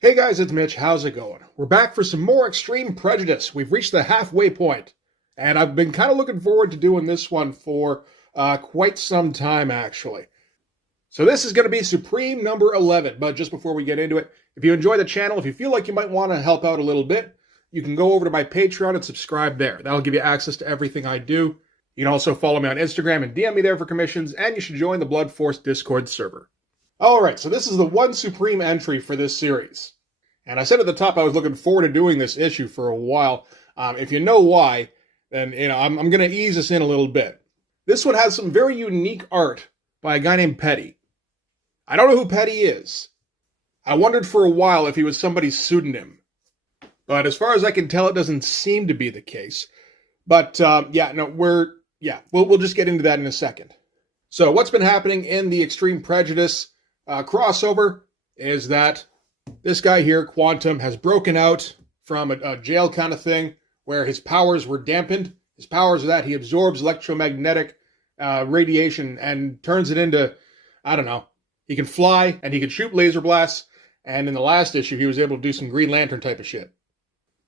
Hey guys, it's Mitch. How's it going? We're back for some more Extreme Prejudice. We've reached the halfway point, and I've been kind of looking forward to doing this one for quite some time, actually. So this is going to be Supreme number 11, but just before we get into it, if you enjoy the channel, if you feel like you might want to help out a little bit, you can go over to my Patreon and subscribe there. That'll give you access to everything I do. You can also follow me on Instagram and DM me there for commissions, and you should join the Blood Force Discord server. Alright, so this is the one Supreme entry for this series. And I said at the top I was looking forward to doing this issue for a while. If you know why, then I'm going to ease us in a little bit. This one has some very unique art by a guy named Petty. I don't know who Petty is. I wondered for a while if he was somebody's pseudonym. But as far as I can tell, it doesn't seem to be the case. But we'll just get into that in a second. So what's been happening in the Extreme Prejudice crossover is that this guy here, Quantum, has broken out from a jail kind of thing where his powers were dampened. His powers are that he absorbs electromagnetic radiation and turns it into, I don't know, he can fly and he can shoot laser blasts. And in the last issue, he was able to do some Green Lantern type of shit.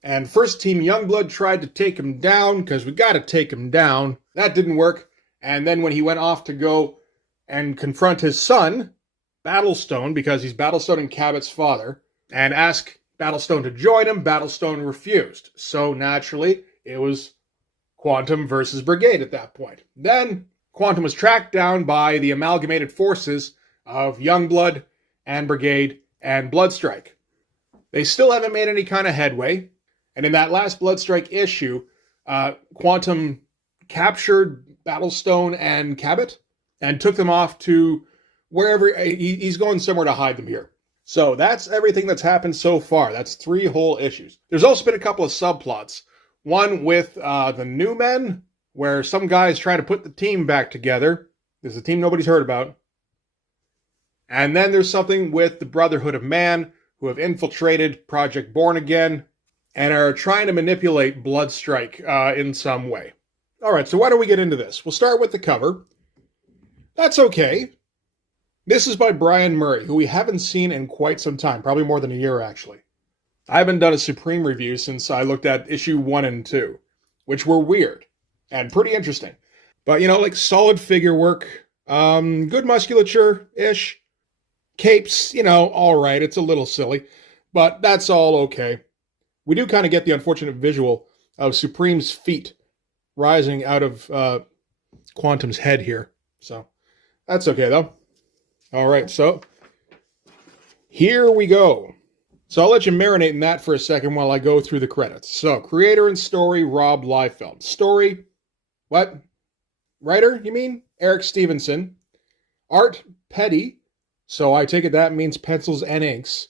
And first Team Youngblood tried to take him down because we got to take him down. That didn't work. And then when he went off to go and confront his son, Battlestone, because he's Battlestone and Cabot's father, and ask Battlestone to join him, Battlestone refused. So naturally, it was Quantum versus Brigade at that point. Then Quantum was tracked down by the amalgamated forces of Youngblood and Brigade and Bloodstrike. They still haven't made any kind of headway. And in that last Bloodstrike issue, Quantum captured Battlestone and Cabot and took them off to wherever. He's going somewhere to hide them here. So that's everything that's happened so far. That's 3 whole issues. There's also been a couple of subplots. One with the New Men, where some guy is trying to put the team back together. There's a team nobody's heard about. And then there's something with the Brotherhood of Man, who have infiltrated Project Born Again and are trying to manipulate Bloodstrike in some way. All right, so why don't we get into this? We'll start with the cover. That's okay. This is by Brian Murray, who we haven't seen in quite some time, probably more than a year, actually. I haven't done a Supreme review since I looked at issue 1 and 2, which were weird and pretty interesting. But, like solid figure work, good musculature-ish, capes, all right, it's a little silly, but that's all okay. We do kind of get the unfortunate visual of Supreme's feet rising out of Quantum's head here, so that's okay, though. All right, so here we go. So I'll let you marinate in that for a second while I go through the credits. So, creator and story, Rob Liefeld. Story, what? Writer, you mean? Eric Stevenson. Art, Petty. So I take it that means pencils and inks.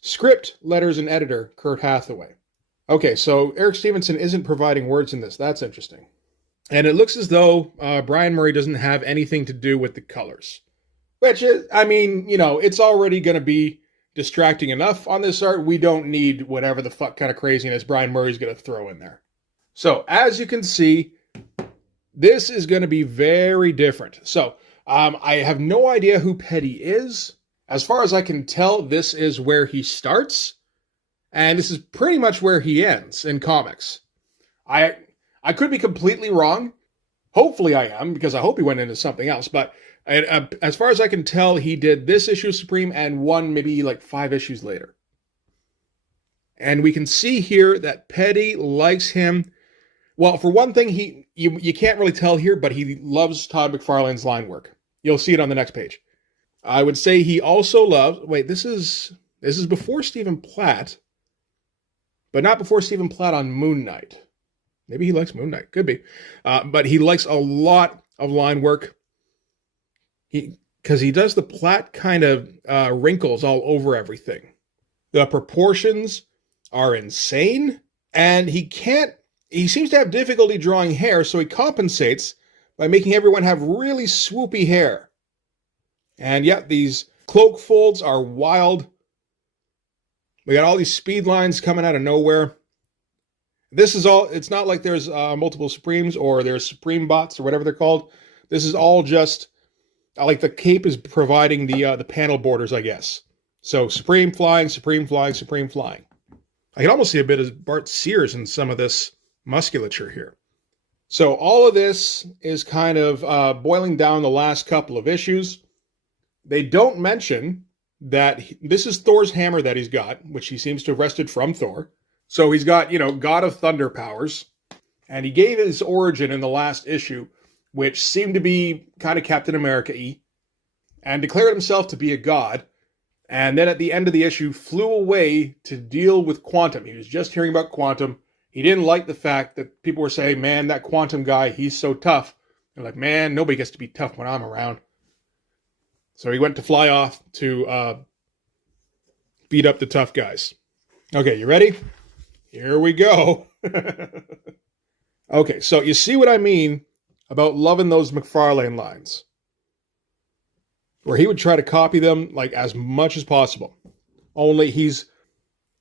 Script, letters, and editor, Kurt Hathaway. Okay, so Eric Stevenson isn't providing words in this. That's interesting. And it looks as though Brian Murray doesn't have anything to do with the colors. Which is, it's already going to be distracting enough on this art. We don't need whatever the fuck kind of craziness Brian Murray's going to throw in there. So, as you can see, this is going to be very different. So, I have no idea who Petty is. As far as I can tell, this is where he starts. And this is pretty much where he ends in comics. I could be completely wrong. Hopefully I am, because I hope he went into something else. But as far as I can tell, he did this issue of Supreme and one maybe like 5 issues later. And we can see here that Petty likes him. Well, for one thing, you can't really tell here, but he loves Todd McFarlane's line work. You'll see it on the next page. I would say he also loves... Wait, this is before Stephen Platt, but not before Stephen Platt on Moon Knight. Maybe he likes Moon Knight. Could be. But he likes a lot of line work. Because he does the Platt kind of wrinkles all over everything. The proportions are insane. And he seems to have difficulty drawing hair, so he compensates by making everyone have really swoopy hair. And yeah, these cloak folds are wild. We got all these speed lines coming out of nowhere. This is all, it's not like there's multiple Supremes or there's Supreme bots or whatever they're called. This is all just, like the cape is providing the panel borders, I guess. So supreme flying, supreme flying, supreme flying. I can almost see a bit of Bart Sears in some of this musculature here. So all of this is kind of boiling down the last couple of issues. They don't mention that this is Thor's hammer that he's got, which he seems to have wrested from Thor. So he's got, God of Thunder powers. And he gave his origin in the last issue, which seemed to be kind of Captain America-y, and declared himself to be a god. And then at the end of the issue, flew away to deal with Quantum. He was just hearing about Quantum. He didn't like the fact that people were saying, man, that Quantum guy, he's so tough. They're like, man, nobody gets to be tough when I'm around. So he went to fly off to beat up the tough guys. Okay, you ready? Here we go. Okay, so you see what I mean about loving those McFarlane lines, where he would try to copy them like as much as possible. Only he's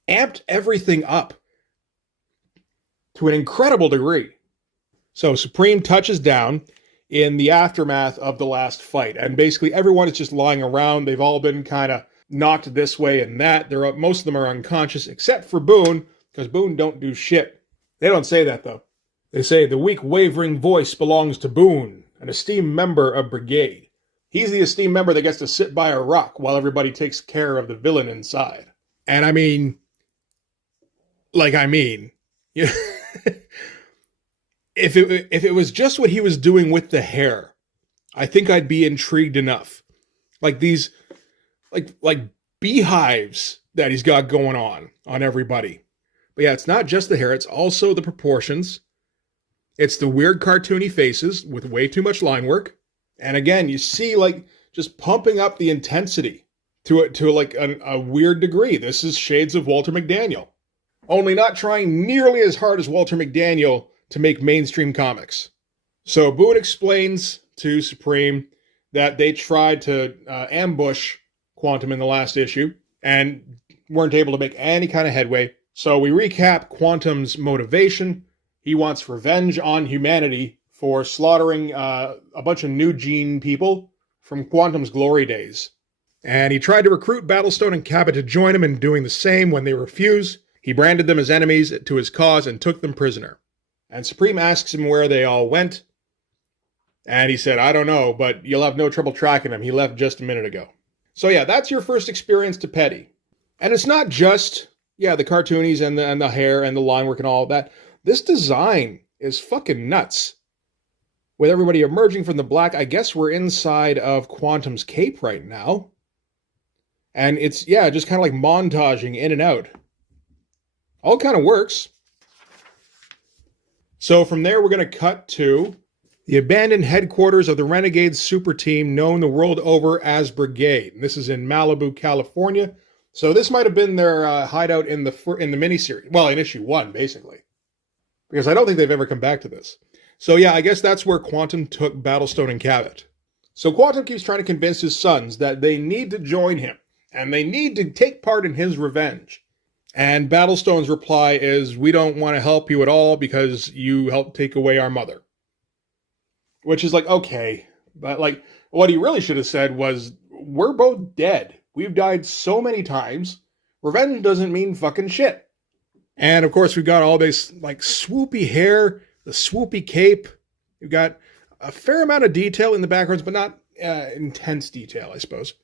amped everything up to an incredible degree. So Supreme touches down in the aftermath of the last fight, and basically everyone is just lying around. They've all been kind of knocked this way and that. Most of them are unconscious, except for Boone, because Boone don't do shit. They don't say that, though. They say the weak, wavering voice belongs to Boone, an esteemed member of Brigade. He's the esteemed member that gets to sit by a rock while everybody takes care of the villain inside. And yeah. If it was just what he was doing with the hair, I think I'd be intrigued enough. Like these, like beehives that he's got going on everybody. But yeah, it's not just the hair, it's also the proportions. It's the weird cartoony faces with way too much line work. And again, you see like just pumping up the intensity to like a weird degree. This is shades of Walter McDaniel. Only not trying nearly as hard as Walter McDaniel to make mainstream comics. So Boone explains to Supreme that they tried to ambush Quantum in the last issue and weren't able to make any kind of headway. So we recap Quantum's motivation. He wants revenge on humanity for slaughtering a bunch of New Gene people from Quantum's glory days. And he tried to recruit Battlestone and Cabot to join him in doing the same. When they refused, he branded them as enemies to his cause and took them prisoner. And Supreme asks him where they all went. And he said, I don't know, but you'll have no trouble tracking him. He left just a minute ago. So yeah, that's your first experience to Petty. And it's not just, the cartoonies and the hair and the line work and all of that. This design is fucking nuts. With everybody emerging from the black, I guess we're inside of Quantum's cape right now. And it's, just kind of like montaging in and out. All kind of works. So from there, we're going to cut to the abandoned headquarters of the Renegade super team known the world over as Brigade. And this is in Malibu, California. So this might have been their hideout in the miniseries. Well, in issue 1, basically. Because I don't think they've ever come back to this. So I guess that's where Quantum took Battlestone and Cabot. So Quantum keeps trying to convince his sons that they need to join him. And they need to take part in his revenge. And Battlestone's reply is, we don't want to help you at all because you helped take away our mother. Which is like, okay. But like, what he really should have said was, we're both dead. We've died so many times. Revenge doesn't mean fucking shit. And of course, we've got all this like swoopy hair, the swoopy cape. We've got a fair amount of detail in the backgrounds, but not intense detail, I suppose.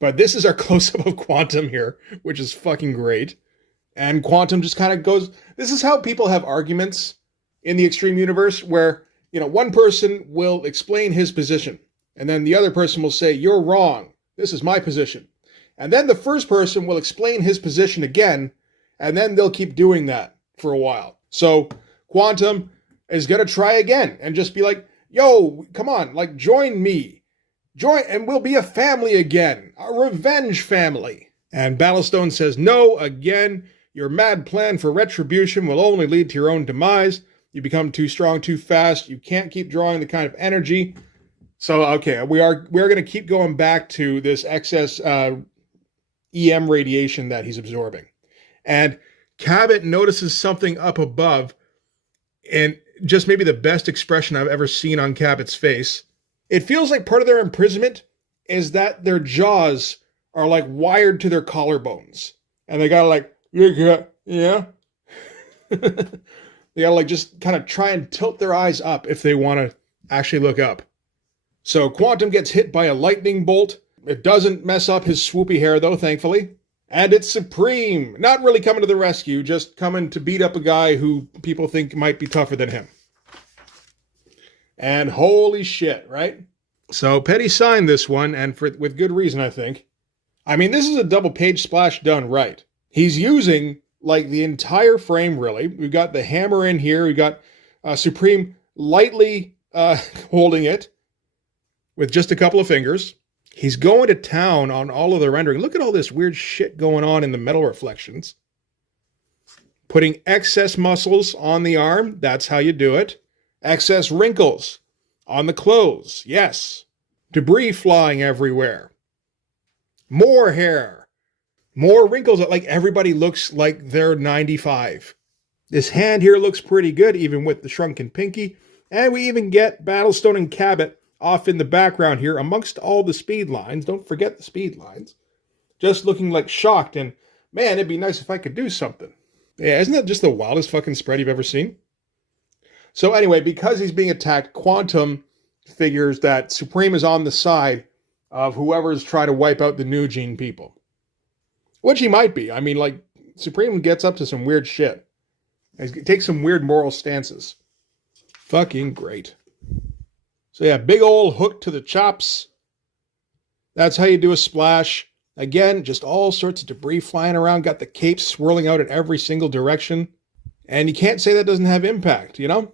But this is our close-up of Quantum here, which is fucking great. And Quantum just kind of goes... This is how people have arguments in the Extreme Universe where, one person will explain his position. And then the other person will say, you're wrong. This is my position. And then the first person will explain his position again. And then they'll keep doing that for a while. So Quantum is going to try again and just be like, yo, come on, like join me. Join and we'll be a family again, a revenge family. And Battlestone says, no, again, your mad plan for retribution will only lead to your own demise. You become too strong too fast. You can't keep drawing the kind of energy. So, okay, we're going to keep going back to this excess EM radiation that he's absorbing. And Cabot notices something up above, and just maybe the best expression I've ever seen on Cabot's face. It feels like part of their imprisonment is that their jaws are like wired to their collarbones. And they gotta like, yeah. They gotta like just kind of try and tilt their eyes up if they want to actually look up. So Quantum gets hit by a lightning bolt. It doesn't mess up his swoopy hair though, thankfully. And it's Supreme, not really coming to the rescue, just coming to beat up a guy who people think might be tougher than him. And holy shit, right? So Petty signed this one, and with good reason, I think. I mean, this is a double page splash done right. He's using, like, the entire frame, really. We've got the hammer in here. We've got Supreme lightly holding it with just a couple of fingers. He's going to town on all of the rendering. Look at all this weird shit going on in the metal reflections. Putting excess muscles on the arm. That's how you do it. Excess wrinkles on the clothes. Yes. Debris flying everywhere. More hair. More wrinkles. Like everybody looks like they're 95. This hand here looks pretty good, even with the shrunken pinky. And we even get Battlestone and Cabot off in the background here amongst all the speed lines. Don't forget the speed lines. Just looking like shocked. And man, it'd be nice if I could do something. Yeah, isn't that just the wildest fucking spread you've ever seen? So anyway, because he's being attacked, Quantum figures that Supreme is on the side of whoever's trying to wipe out the New Gene people. Which he might be. I mean, like, Supreme gets up to some weird shit. He takes some weird moral stances. Fucking great. So yeah, big old hook to the chops. That's how you do a splash. Again, just all sorts of debris flying around. Got the capes swirling out in every single direction. And you can't say that doesn't have impact, you know?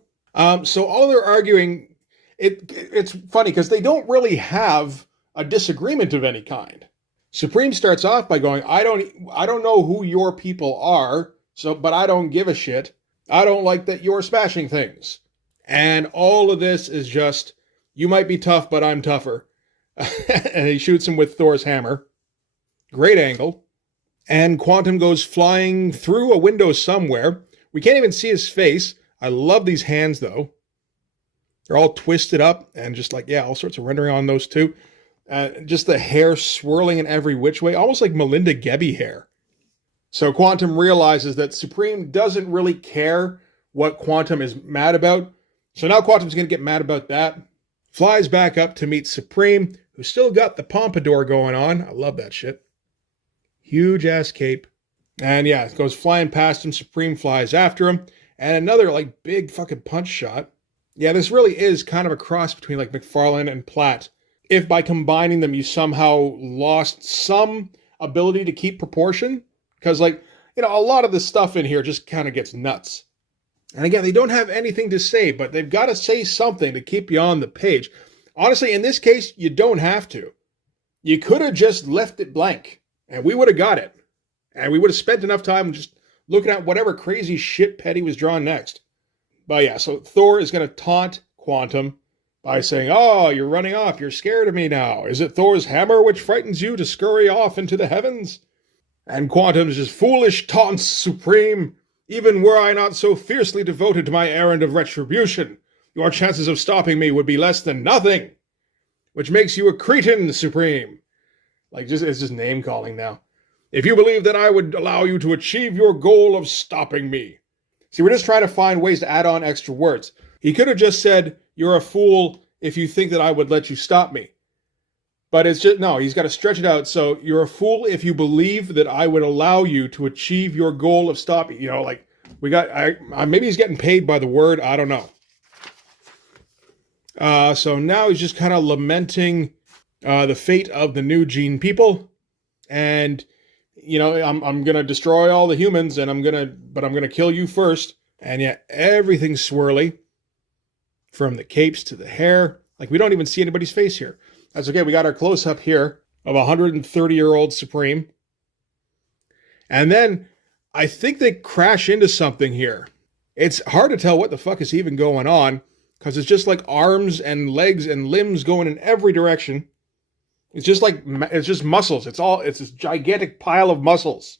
So all they're arguing, it's funny because they don't really have a disagreement of any kind. Supreme starts off by going, I don't know who your people are, but I don't give a shit. I don't like that you're smashing things. And all of this is just, you might be tough, but I'm tougher. And he shoots him with Thor's hammer. Great angle. And Quantum goes flying through a window somewhere. We can't even see his face. I love these hands, though. They're all twisted up and just like, yeah, all sorts of rendering on those two. Just the hair swirling in every which way, almost like Melinda Gebbie hair. So Quantum realizes that Supreme doesn't really care what Quantum is mad about. So now Quantum's going to get mad about that. Flies back up to meet Supreme, who's still got the pompadour going on. I love that shit. Huge ass cape. And yeah, goes flying past him. Supreme flies after him. And another like big fucking punch shot. Yeah, this really is kind of a cross between like McFarlane and Platt. If by combining them you somehow lost some ability to keep proportion. Because like, you know, a lot of the stuff in here just kind of gets nuts. And again, they don't have anything to say, but they've got to say something to keep you on the page. Honestly, in this case, you don't have to. You could have just left it blank, and we would have got it. And we would have spent enough time just looking at whatever crazy shit Petty was drawing next. But yeah, so Thor is going to taunt Quantum by saying, oh, you're running off. You're scared of me now. Is it Thor's hammer which frightens you to scurry off into the heavens? And Quantum's just foolish taunts Supreme. Even were I not so fiercely devoted to my errand of retribution, your chances of stopping me would be less than nothing. Which makes you a cretin, Supreme. Like, it's just name-calling now. If you believe that I would allow you to achieve your goal of stopping me. See, we're just trying to find ways to add on extra words. He could have just said, you're a fool if you think that I would let you stop me. But it's just, no, he's got to stretch it out. So you're a fool if you believe that I would allow you to achieve your goal of stopping. You know, like, maybe he's getting paid by the word. I don't know. So now he's just kind of lamenting the fate of the New Gene people. And, you know, I'm going to destroy all the humans but I'm going to kill you first. And yeah, everything's swirly from the capes to the hair. Like, we don't even see anybody's face here. That's okay. We got our close-up here of 130-year-old Supreme. And then I think they crash into something here. It's hard to tell what the fuck is even going on because it's just like arms and legs and limbs going in every direction. It's just muscles. It's this gigantic pile of muscles.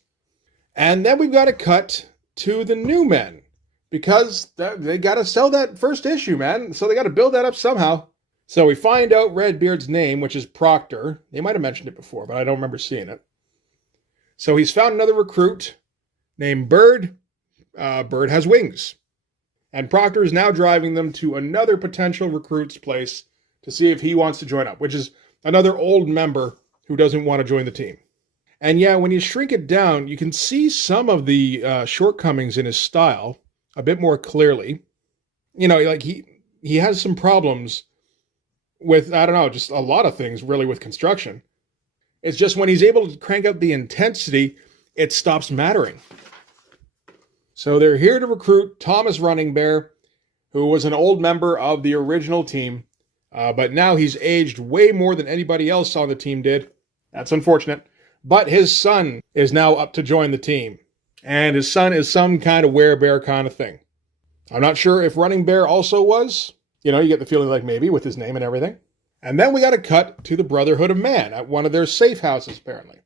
And then we've got to cut to the New Men because they got to sell that first issue, man. So they got to build that up somehow. So we find out Redbeard's name, which is Proctor. They might have mentioned it before, but I don't remember seeing it. So he's found another recruit named Bird. Bird has wings. And Proctor is now driving them to another potential recruit's place to see if he wants to join up, which is another old member who doesn't want to join the team. And yeah, when you shrink it down, you can see some of the shortcomings in his style a bit more clearly. You know, like he has some problems with, I don't know, just a lot of things really with construction. It's just when he's able to crank up the intensity, it stops mattering. So they're here to recruit Thomas Running Bear, who was an old member of the original team, but now he's aged way more than anybody else on the team did. That's unfortunate. But his son is now up to join the team. And his son is some kind of werebear kind of thing. I'm not sure if Running Bear also was. You know, you get the feeling like maybe with his name and everything. And then we got a cut to the Brotherhood of Man at one of their safe houses, apparently.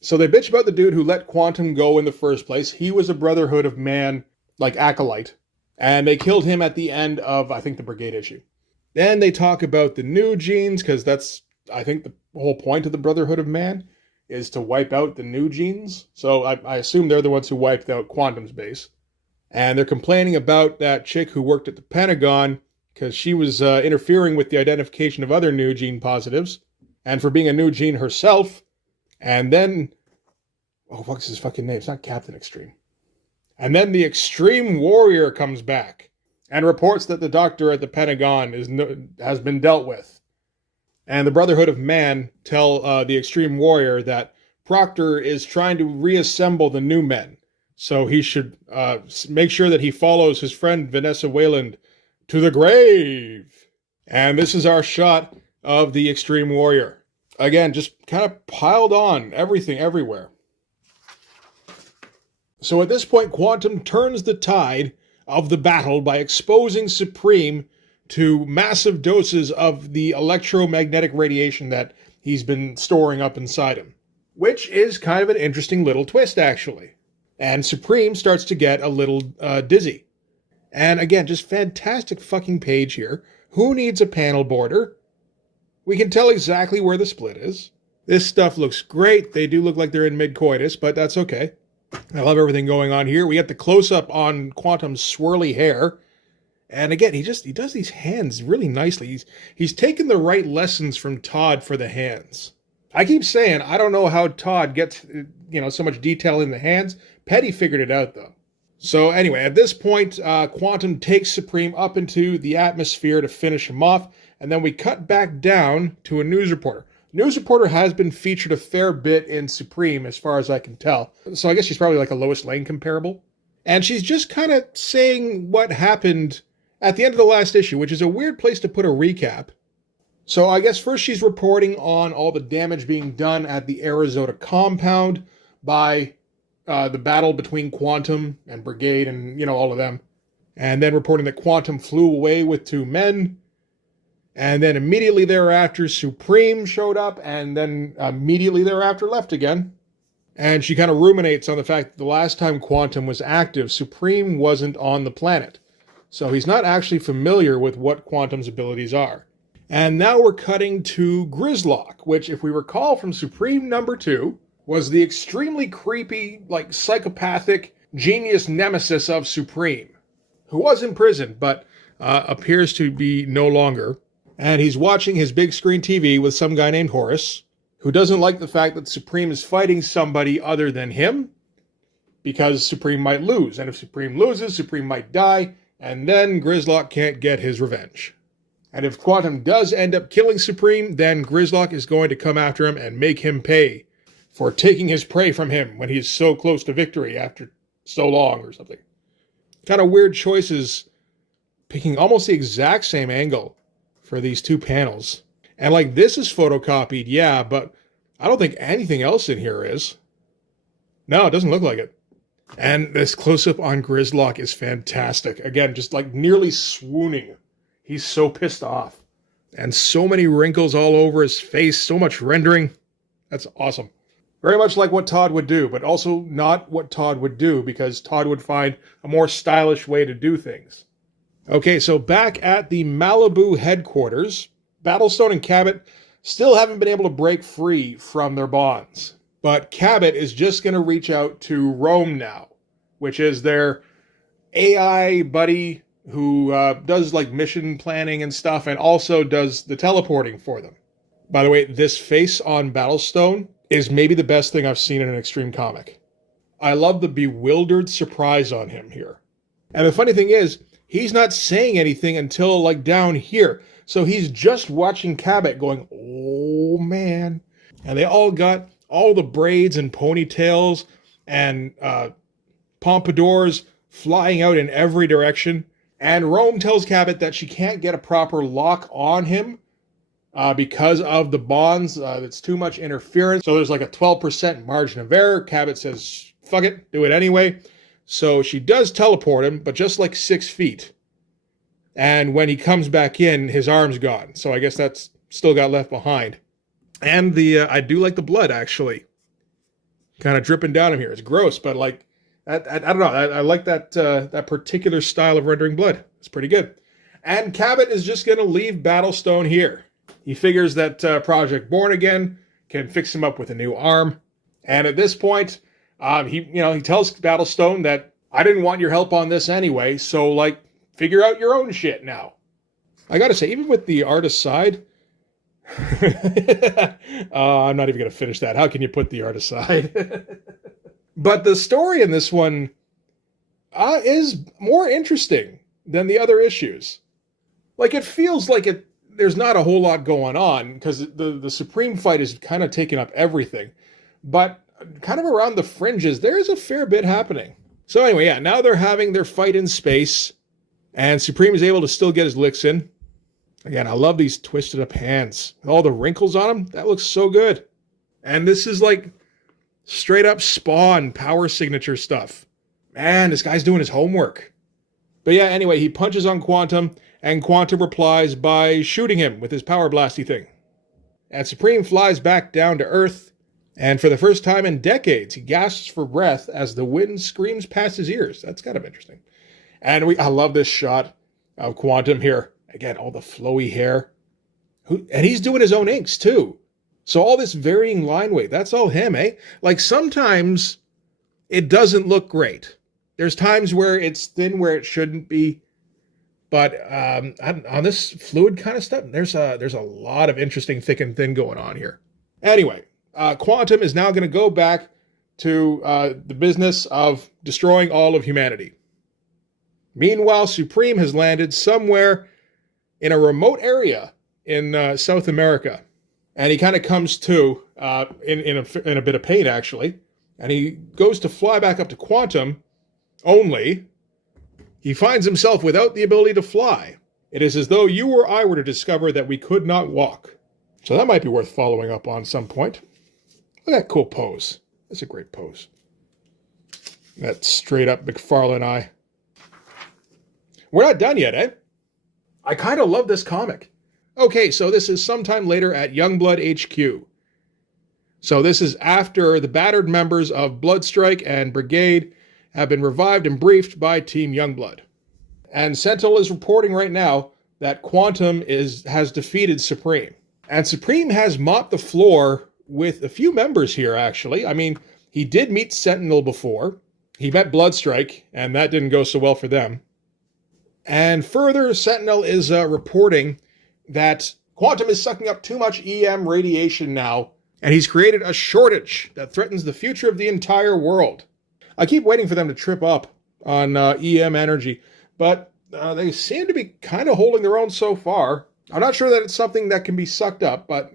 So they bitch about the dude who let Quantum go in the first place. He was a Brotherhood of Man, like, acolyte. And they killed him at the end of, I think, the Brigade issue. Then they talk about the new genes, because that's, I think, the whole point of the Brotherhood of Man, is to wipe out the new genes. So I assume they're the ones who wiped out Quantum's base. And they're complaining about that chick who worked at the Pentagon, because she was interfering with the identification of other new gene positives, and for being a new gene herself. And then, oh, what's his fucking name? It's not Captain Extreme. And then the Extreme Warrior comes back and reports that the doctor at the Pentagon has been dealt with. And the Brotherhood of Man tell the Extreme Warrior that Proctor is trying to reassemble the new men. So he should make sure that he follows his friend Vanessa Wayland to the grave. And this is our shot of the Extreme Warrior. Again, just kind of piled on everything everywhere. So at this point, Quantum turns the tide of the battle by exposing Supreme to massive doses of the electromagnetic radiation that he's been storing up inside him. Which is kind of an interesting little twist, actually. And Supreme starts to get a little dizzy. And again, just fantastic fucking page here. Who needs a panel border? We can tell exactly where the split is. This stuff looks great. They do look like they're in mid-coitus, but that's okay. I love everything going on here. We get the close-up on Quantum's swirly hair. And again, he does these hands really nicely. He's taken the right lessons from Todd for the hands. I keep saying, I don't know how Todd gets, so much detail in the hands. Petty figured it out, though. So anyway, at this point, Quantum takes Supreme up into the atmosphere to finish him off. And then we cut back down to a news reporter. News reporter has been featured a fair bit in Supreme, as far as I can tell. So I guess she's probably like a Lois Lane comparable. And she's just kind of saying what happened at the end of the last issue, which is a weird place to put a recap. So I guess first she's reporting on all the damage being done at the Arizona compound by the battle between Quantum and Brigade and, all of them. And then reporting that Quantum flew away with 2 men. And then immediately thereafter, Supreme showed up, and then immediately thereafter left again. And she kind of ruminates on the fact that the last time Quantum was active, Supreme wasn't on the planet. So he's not actually familiar with what Quantum's abilities are. And now we're cutting to Grislock, which, if we recall from Supreme number 2, was the extremely creepy, psychopathic genius nemesis of Supreme, who was in prison, but appears to be no longer. And he's watching his big screen TV with some guy named Horace, who doesn't like the fact that Supreme is fighting somebody other than him, because Supreme might lose. And if Supreme loses, Supreme might die, and then Grislock can't get his revenge. And if Quantum does end up killing Supreme, then Grislock is going to come after him and make him pay for taking his prey from him when he's so close to victory after so long or something. Kind of weird choices, picking almost the exact same angle for these 2 panels. And this is photocopied, yeah, but I don't think anything else in here is. No, it doesn't look like it. And this close-up on Grislock is fantastic. Again, just nearly swooning. He's so pissed off. And so many wrinkles all over his face, so much rendering. That's awesome. Very much like what Todd would do, but also not what Todd would do, because Todd would find a more stylish way to do things. Okay, so back at the Malibu headquarters, Battlestone and Cabot still haven't been able to break free from their bonds. But Cabot is just going to reach out to Rome now, which is their AI buddy who does like mission planning and stuff and also does the teleporting for them. By the way, this face on Battlestone is maybe the best thing I've seen in an Extreme comic. I love the bewildered surprise on him here. And the funny thing is, he's not saying anything until like down here. So he's just watching Cabot going, oh man. And they all got all the braids and ponytails and pompadours flying out in every direction. And Rome tells Cabot that she can't get a proper lock on him because of the bonds. It's too much interference. So there's like a 12% margin of error. Cabot says, fuck it, do it anyway. So she does teleport him, but just like 6 feet. And when he comes back in, his arm's gone. So I guess that's still got left behind. And I do like the blood, actually. Kind of dripping down him here. It's gross, but like, I don't know. I like that particular style of rendering blood. It's pretty good. And Cabot is just going to leave Battlestone here. He figures that Project Born Again can fix him up with a new arm. And at this point, he tells Battlestone that I didn't want your help on this anyway, so like figure out your own shit now. I gotta say, even with the art aside, I'm not even gonna finish that. How can you put the art aside? But the story in this one is more interesting than the other issues. Like it feels like there's not a whole lot going on because the Supreme fight is kind of taking up everything, but kind of around the fringes, there's a fair bit happening. So anyway, yeah, now they're having their fight in space, and Supreme is able to still get his licks in. Again, I love these twisted up hands. All the wrinkles on them, that looks so good. And this is like straight up Spawn power signature stuff. Man, this guy's doing his homework. But yeah, anyway, he punches on Quantum, and Quantum replies by shooting him with his power blasty thing. And Supreme flies back down to Earth, and for the first time in decades, he gasps for breath as the wind screams past his ears. That's kind of interesting. And I love this shot of Quantum here. Again, all the flowy hair. And he's doing his own inks, too. So all this varying line weight, that's all him, eh? Like, sometimes it doesn't look great. There's times where it's thin where it shouldn't be. But on this fluid kind of stuff, there's a lot of interesting thick and thin going on here. Anyway, Quantum is now going to go back to the business of destroying all of humanity. Meanwhile, Supreme has landed somewhere in a remote area in South America. And he kind of comes to in a bit of pain, actually. And he goes to fly back up to Quantum, only he finds himself without the ability to fly. It is as though you or I were to discover that we could not walk. So that might be worth following up on some point. Look at that cool pose. That's a great pose. That straight up McFarlane eye. We're not done yet, eh? I kind of love this comic. Okay, so this is sometime later at Youngblood HQ. So this is after the battered members of Bloodstrike and Brigade have been revived and briefed by Team Youngblood. And Sentinel is reporting right now that Quantum has defeated Supreme. And Supreme has mopped the floor with a few members here, actually. I mean, he did meet Sentinel before. He met Bloodstrike, and that didn't go so well for them. And further, Sentinel is reporting that Quantum is sucking up too much EM radiation now, and he's created a shortage that threatens the future of the entire world. I keep waiting for them to trip up on EM energy, but they seem to be kind of holding their own so far. I'm not sure that it's something that can be sucked up, but,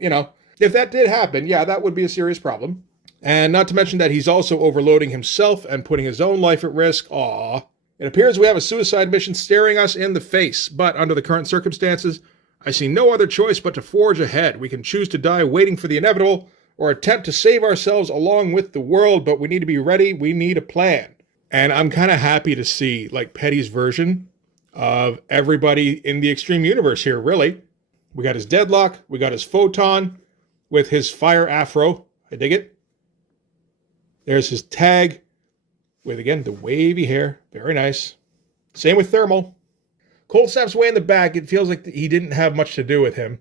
if that did happen, yeah, that would be a serious problem. And not to mention that he's also overloading himself and putting his own life at risk. Aww. It appears we have a suicide mission staring us in the face, but under the current circumstances, I see no other choice but to forge ahead. We can choose to die waiting for the inevitable, or attempt to save ourselves along with the world, but we need to be ready. We need a plan. And I'm kind of happy to see, like, Petty's version of everybody in the Extreme Universe here, really. We got his Deadlock, we got his Photon with his fire afro. I dig it. There's his Tag with, again, the wavy hair. Very nice. Same with Thermal. Cold Snap's way in the back. It feels like he didn't have much to do with him.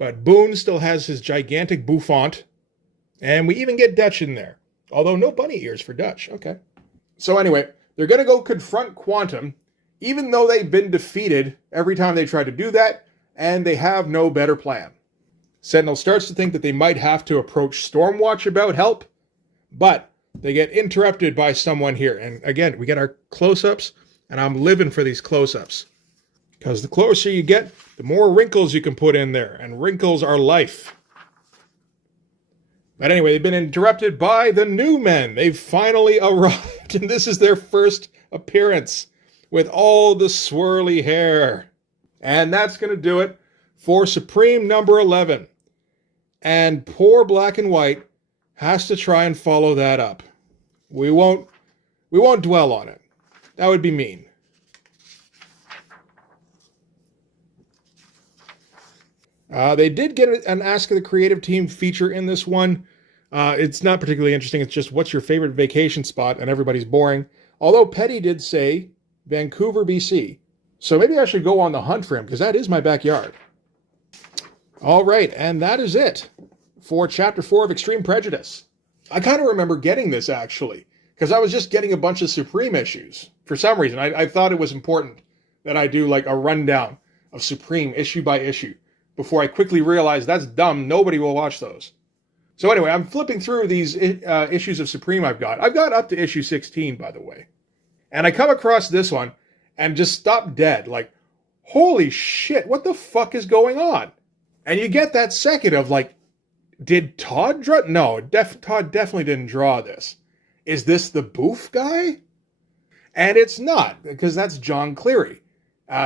But Boone still has his gigantic bouffant. And we even get Dutch in there. Although no bunny ears for Dutch. Okay. So anyway, they're going to go confront Quantum, even though they've been defeated every time they try to do that, and they have no better plan. Sentinel starts to think that they might have to approach Stormwatch about help, but they get interrupted by someone here. And again, we get our close-ups, and I'm living for these close-ups. Because the closer you get, the more wrinkles you can put in there, and wrinkles are life. But anyway, they've been interrupted by the new men. They've finally arrived, and this is their first appearance with all the swirly hair. And that's going to do it for Supreme number 11. And poor Black and White has to try and follow that up. We won't dwell on it. That would be mean. They did get an Ask the Creative Team feature in this one. It's not particularly interesting. It's just, what's your favorite vacation spot? And everybody's boring. Although Petty did say Vancouver, BC. So maybe I should go on the hunt for him, because that is my backyard. All right, and that is it for Chapter 4 of Extreme Prejudice. I kind of remember getting this, actually, because I was just getting a bunch of Supreme issues. For some reason, I thought it was important that I do like a rundown of Supreme issue by issue before I quickly realized that's dumb. Nobody will watch those. So anyway, I'm flipping through these issues of Supreme I've got. I've got up to issue 16, by the way. And I come across this one and just stop dead. Like, holy shit, what the fuck is going on? And you get that second of like, did Todd draw? No, Todd definitely didn't draw this. Is this the Boof guy? And it's not, because that's John Cleary,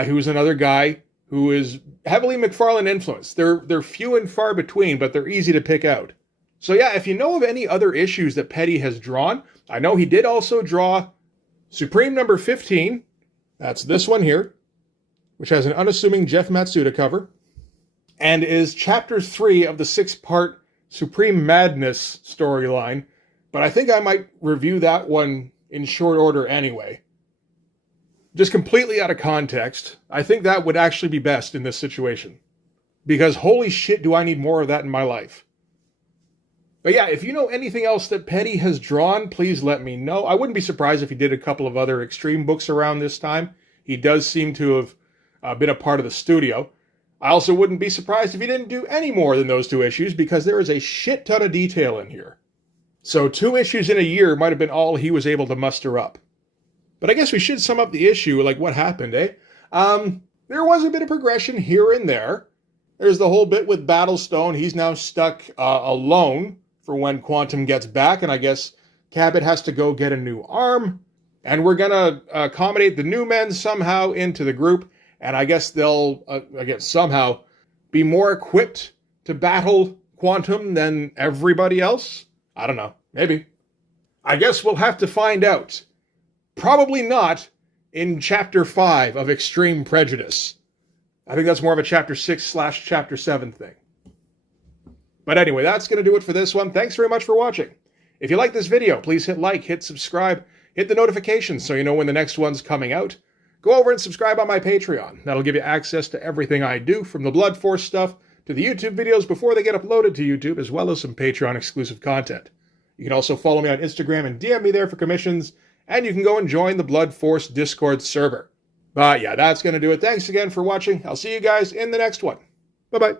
who's another guy who is heavily McFarlane influenced. They're few and far between, but they're easy to pick out. So yeah, if you know of any other issues that Petty has drawn, I know he did also draw Supreme number 15. That's this one here, which has an unassuming Jeff Matsuda cover, and is Chapter 3 of the 6-part Supreme Madness storyline. But I think I might review that one in short order anyway. Just completely out of context. I think that would actually be best in this situation. Because holy shit, do I need more of that in my life. But yeah, if you know anything else that Petty has drawn, please let me know. I wouldn't be surprised if he did a couple of other Extreme books around this time. He does seem to have been a part of the studio. I also wouldn't be surprised if he didn't do any more than those 2 issues, because there is a shit ton of detail in here. So 2 issues in a year might have been all he was able to muster up. But I guess we should sum up the issue, like what happened, eh? There was a bit of progression here and there. There's the whole bit with Battlestone. He's now stuck alone for when Quantum gets back, and I guess Cabot has to go get a new arm. And we're going to accommodate the new men somehow into the group, and I guess they'll, somehow be more equipped to battle Quantum than everybody else? I don't know. Maybe. I guess we'll have to find out. Probably not in Chapter 5 of Extreme Prejudice. I think that's more of a Chapter 6/Chapter 7 thing. But anyway, that's going to do it for this one. Thanks very much for watching. If you like this video, please hit like, hit subscribe, hit the notifications so you know when the next one's coming out. Go over and subscribe on my Patreon. That'll give you access to everything I do, from the Blood Force stuff to the YouTube videos before they get uploaded to YouTube, as well as some Patreon exclusive content. You can also follow me on Instagram and DM me there for commissions, and you can go and join the Blood Force Discord server. But yeah, that's going to do it. Thanks again for watching. I'll see you guys in the next one. Bye-bye.